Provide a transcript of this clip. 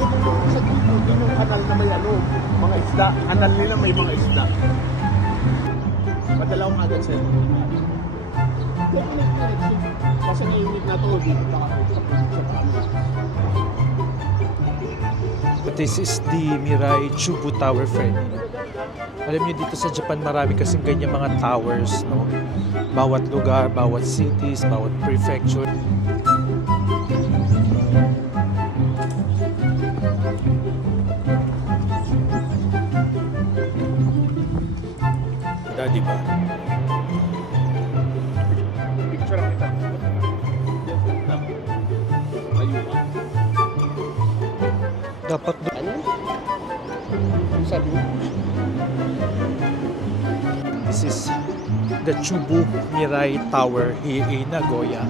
Sa gilid, yun yung kanal na may ano, mga isda. Kanal nila may mga isda. Padala ko agad sa'yo. Kasi naiinit na to, dito na kami sa kanal. This is the Mirai Chubu Tower, friend. Alam niyo dito sa Japan marami kasing ganyan mga towers, no? Bawat lugar, bawat cities, bawat prefecture. Diba? Picture lang kita. Ayun. Dapat ano? Sabi mo? This is the Chubu Mirai Tower here in Nagoya.